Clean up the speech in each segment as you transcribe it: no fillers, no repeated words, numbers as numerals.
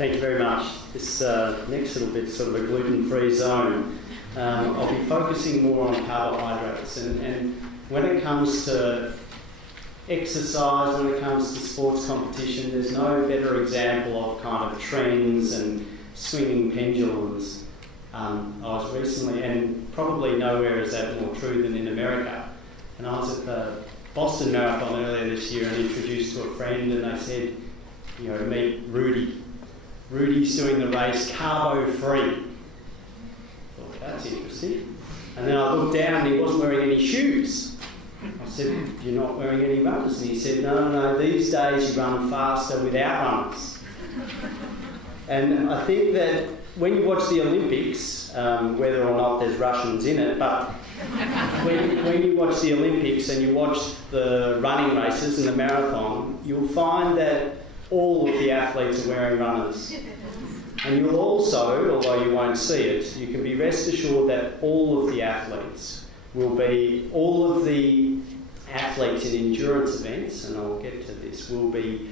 Thank you very much. This next little bit is sort of a gluten-free zone. I'll be focusing more on carbohydrates, and when it comes to exercise, when it comes to sports competition, there's no better example of kind of trends and swinging pendulums. I was recently, and probably nowhere is that more true than in America, and I was at the Boston Marathon earlier this year and introduced to a friend, and they said, you know, meet Rudy. Rudy's doing the race carbo free. Thought, that's interesting. And then I looked down and he wasn't wearing any shoes. I said, you're not wearing any runners? And he said, no, these days you run faster without runners. And I think that when you watch the Olympics, whether or not there's Russians in it, but when you watch the Olympics and you watch the running races and the marathon, you'll find that all of the athletes are wearing runners. And you'll also, although you won't see it, you can be rest assured that all of the athletes in endurance events, and I'll get to this, will be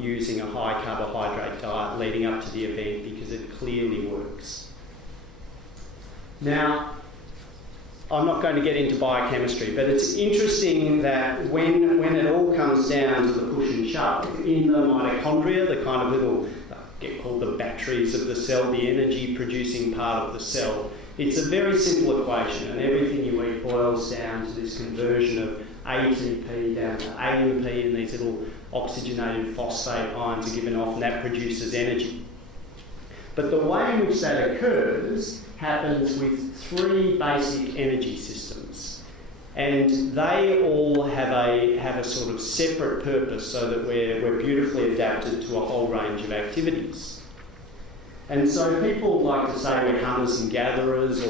using a high carbohydrate diet leading up to the event because it clearly works. Now, I'm not going to get into biochemistry, but it's interesting that when it all comes down to the push and shove, in the mitochondria, the kind of little, get called the batteries of the cell, the energy producing part of the cell, it's a very simple equation, and everything you eat boils down to this conversion of ATP down to AMP, and these little oxygenated phosphate ions are given off, and that produces energy. But the way in which that occurs happens with three basic energy systems, and they all have a sort of separate purpose so that we're beautifully adapted to a whole range of activities. And so people like to say we're hunters and gatherers,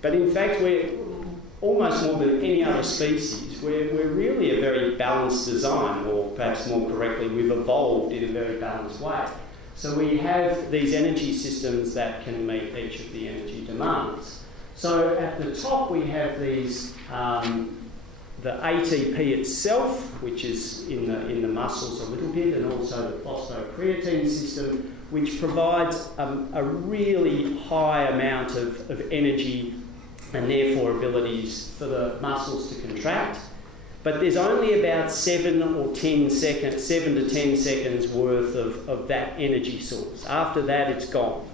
but in fact we're almost more than any other species. We're really a very balanced design, or perhaps more correctly, we've evolved in a very balanced way. So we have these energy systems that can meet each of the energy demands. So at the top we have these, the ATP itself, which is in the muscles a little bit, and also the phosphocreatine system, which provides a really high amount of energy and therefore abilities for the muscles to contract. But there's only about 7 to 10 seconds worth of that energy source. After that, it's gone.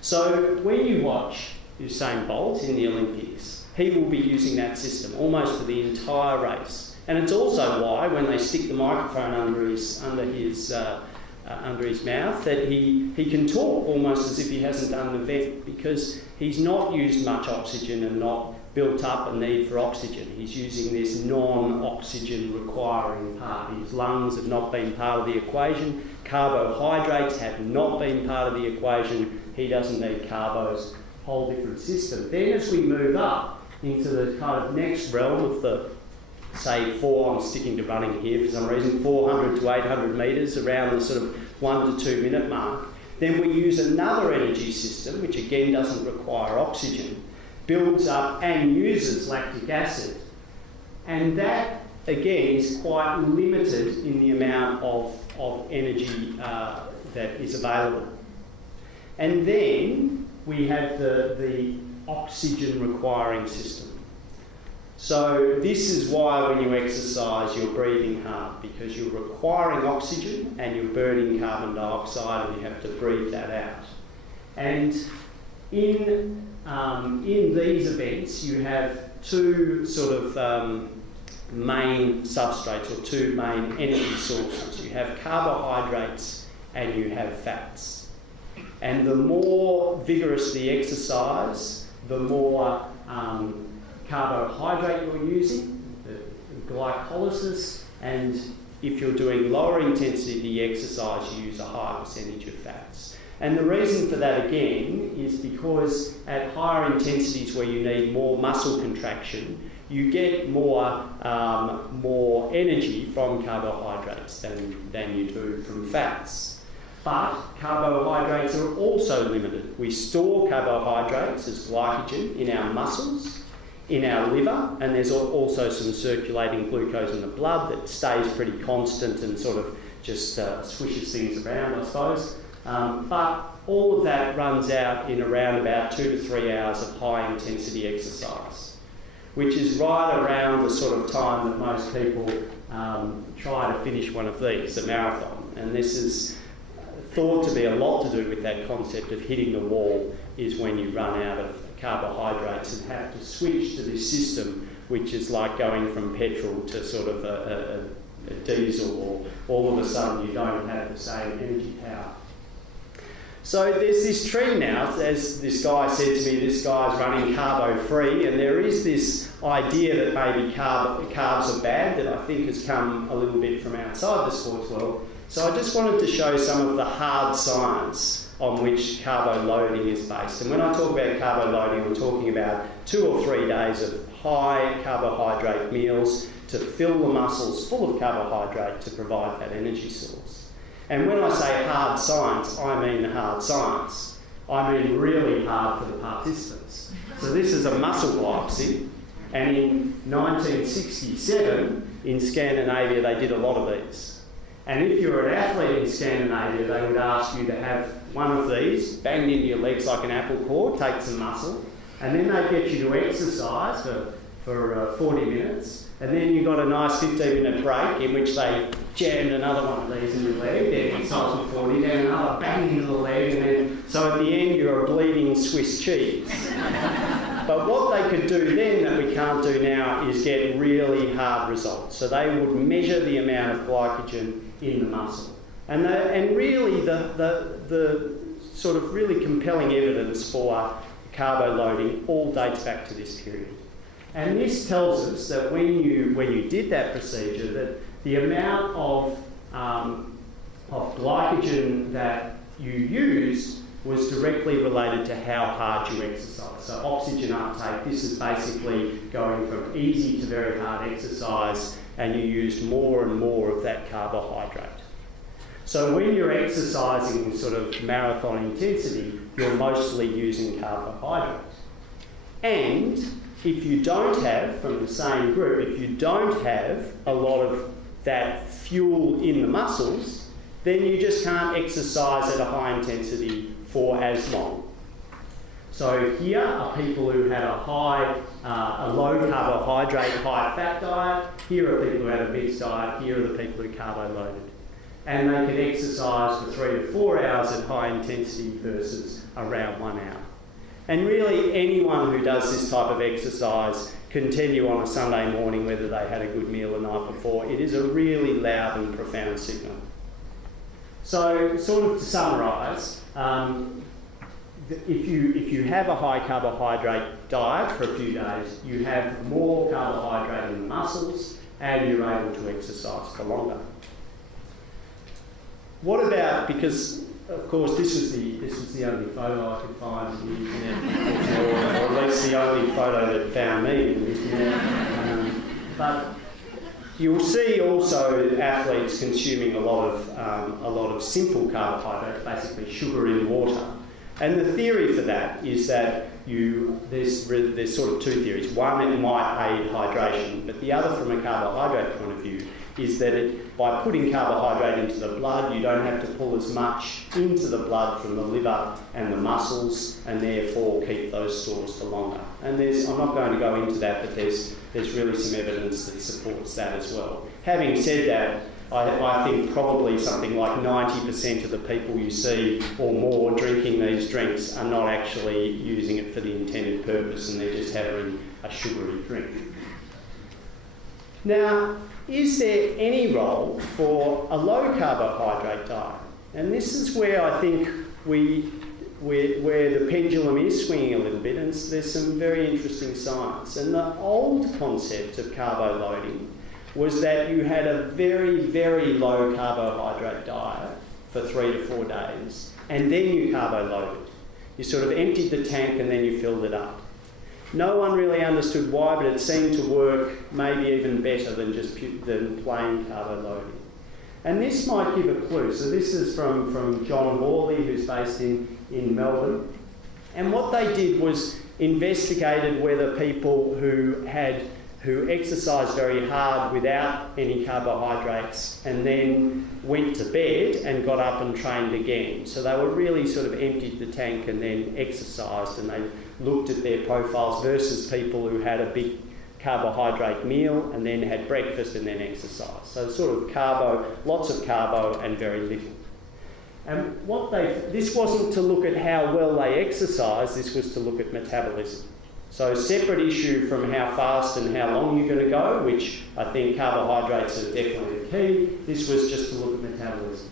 So when you watch Usain Bolt in the Olympics, he will be using that system almost for the entire race. And it's also why, when they stick the microphone under his mouth, that he can talk almost as if he hasn't done an event, because he's not used much oxygen and not built up a need for oxygen. He's using this non-oxygen requiring part. His lungs have not been part of the equation. Carbohydrates have not been part of the equation. He doesn't need carbos. Whole different system. Then as we move up into the kind of next realm of the, say, I'm sticking to running here for some reason, 400 to 800 metres, around the sort of 1 to 2 minute mark, then we use another energy system, which again doesn't require oxygen, builds up and uses lactic acid. And that, again, is quite limited in the amount of energy that is available. And then we have the oxygen requiring system. So this is why when you exercise you're breathing hard, because you're requiring oxygen and you're burning carbon dioxide, and you have to breathe that out. And in these events you have two sort of main substrates, or two main energy sources. You have carbohydrates and you have fats. And the more vigorous the exercise, the more carbohydrate you're using, the glycolysis, and if you're doing lower intensity exercise, you use a higher percentage of fats. And the reason for that, again, is because at higher intensities where you need more muscle contraction, you get more energy from carbohydrates than you do from fats. But carbohydrates are also limited. We store carbohydrates as glycogen in our muscles, in our liver, and there's also some circulating glucose in the blood that stays pretty constant and sort of just swishes things around, I suppose. But all of that runs out in around about 2 to 3 hours of high intensity exercise, which is right around the sort of time that most people try to finish one of these, a marathon. And this is thought to be a lot to do with that concept of hitting the wall, is when you run out of carbohydrates and have to switch to this system, which is like going from petrol to sort of a diesel, or all of a sudden you don't have the same energy power. So there's this trend now, as this guy said to me, this guy's running carbo free, and there is this idea that maybe carbs are bad, that I think has come a little bit from outside the sports world. So I just wanted to show some of the hard science on which carbo loading is based. And when I talk about carbo loading, I'm talking about 2 or 3 days of high carbohydrate meals to fill the muscles full of carbohydrate to provide that energy source. And when I say hard science, I mean hard science. I mean really hard for the participants. So this is a muscle biopsy, and in 1967 in Scandinavia they did a lot of these. And if you were an athlete in Scandinavia, they would ask you to have one of these banged into your legs like an apple core, take some muscle, and then they'd get you to exercise for 40 minutes. And then you got a nice 15-minute break in which they jammed another one of these in your leg, then exercise for 40, then another bang into the leg, and then so at the end you're a bleeding Swiss cheese. But what they could do then that we can't do now is get really hard results. So they would measure the amount of glycogen in the muscle. And really the sort of really compelling evidence for carbo loading all dates back to this period. And this tells us that when you did that procedure, that the amount of glycogen that you used was directly related to how hard you exercise. So oxygen uptake, this is basically going from easy to very hard exercise, and you used more and more of that carbohydrate. So when you're exercising sort of marathon intensity, you're mostly using carbohydrate. And if you don't have, from the same group, if you don't have a lot of that fuel in the muscles, then you just can't exercise at a high intensity for as long. So here are people who had a low carbohydrate, high fat diet. Here are people who had a mixed diet. Here are the people who carbo loaded. And they could exercise for 3 to 4 hours at high intensity versus around 1 hour. And really anyone who does this type of exercise can tell you on a Sunday morning whether they had a good meal the night before. It is a really loud and profound signal. So sort of to summarise, if you have a high carbohydrate diet for a few days, you have more carbohydrate in the muscles and you're able to exercise for longer. What about, because of course this was the only photo I could find on the internet, or at least the only photo that found me on the internet. But you'll see also athletes consuming a lot of simple carbohydrates, basically sugar in water. And the theory for that is that there's sort of two theories. One, it might aid hydration, but the other, from a carbohydrate point of view, is that by putting carbohydrate into the blood, you don't have to pull as much into the blood from the liver and the muscles, and therefore keep those stores for longer. And I'm not going to go into that, but there's really some evidence that supports that as well. Having said that, I think probably something like 90% of the people you see or more drinking these drinks are not actually using it for the intended purpose, and they're just having a sugary drink. Now, is there any role for a low carbohydrate diet? And this is where I think where the pendulum is swinging a little bit, and there's some very interesting science. And the old concept of carbo loading was that you had a very, very low carbohydrate diet for 3 to 4 days, and then you carbo loaded. You sort of emptied the tank and then you filled it up. No one really understood why, but it seemed to work maybe even better than than plain carbo loading. And this might give a clue. So this is from John Hawley, who's based in Melbourne. And what they did was investigated whether people who had who exercised very hard without any carbohydrates and then went to bed and got up and trained again. So they were really sort of emptied the tank and then exercised, and they looked at their profiles versus people who had a big carbohydrate meal and then had breakfast and then exercised. So sort of carbo, lots of carbo and very little. And this wasn't to look at how well they exercised, this was to look at metabolism. So separate issue from how fast and how long you're going to go, which I think carbohydrates are definitely the key. This was just to look at metabolism.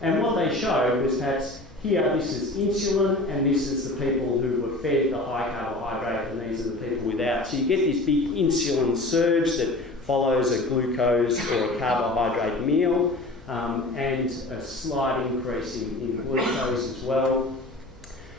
And what they showed was perhaps here, this is insulin, and this is the people who were fed the high carbohydrate, and these are the people without. So you get this big insulin surge that follows a glucose or a carbohydrate meal, and a slight increase in glucose as well.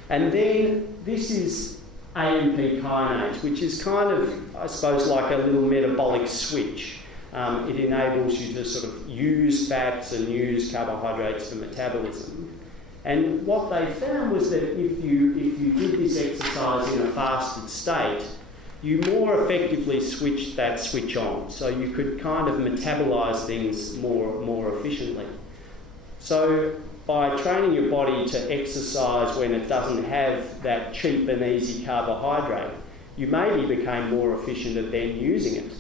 And then this is AMP kinase, which is kind of, I suppose, like a little metabolic switch. It enables you to sort of use fats and use carbohydrates for metabolism. And what they found was that if you did this exercise in a fasted state, you more effectively switched that switch on. So you could kind of metabolise things more efficiently. So by training your body to exercise when it doesn't have that cheap and easy carbohydrate, you maybe became more efficient at then using it.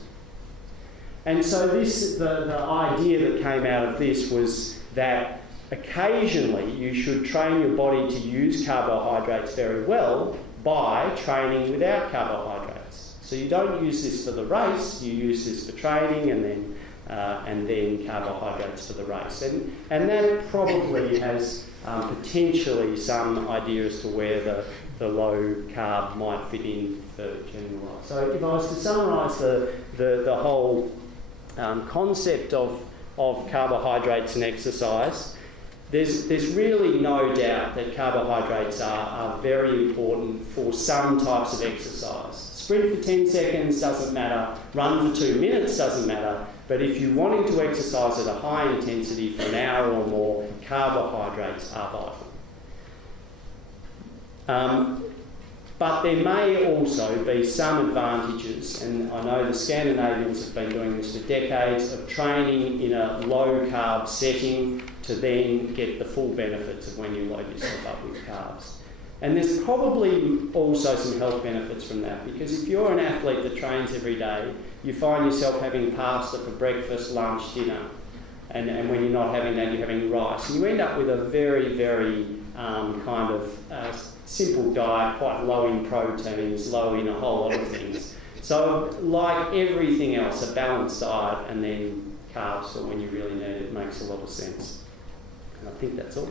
And so the idea that came out of this was that occasionally you should train your body to use carbohydrates very well by training without carbohydrates. So you don't use this for the race, you use this for training and then carbohydrates for the race. And that probably has potentially some idea as to where the low carb might fit in for general life. So if I was to summarise the whole concept of carbohydrates and exercise, there's really no doubt that carbohydrates are very important for some types of exercise. Sprint for 10 seconds doesn't matter, run for 2 minutes doesn't matter, but if you're wanting to exercise at a high intensity for an hour or more, carbohydrates are vital. But there may also be some advantages, and I know the Scandinavians have been doing this for decades, of training in a low carb setting to then get the full benefits of when you load yourself up with carbs. And there's probably also some health benefits from that, because if you're an athlete that trains every day, you find yourself having pasta for breakfast, lunch, dinner, and when you're not having that, you're having rice. And you end up with a very, very kind of simple diet, quite low in proteins, low in a whole lot of things. So like everything else, a balanced diet and then carbs for when you really need it makes a lot of sense. And I think that's all.